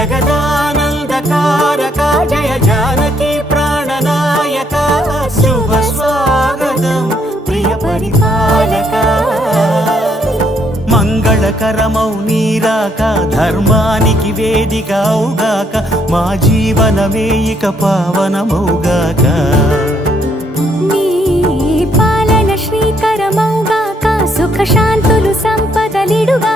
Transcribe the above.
జగదానందకారక జయ జానకి ప్రాణనాయక శుభ స్వాగతం ప్రియ పరిపాలక మంగళకరమౌ నీరాక ధర్మానికి వేదిక అవుగాక మా జీవనమే ఇక పావనమౌగాక నీ పాలన శ్రీకరమౌగాక సుఖ శాంతులు సంపదలిడుగా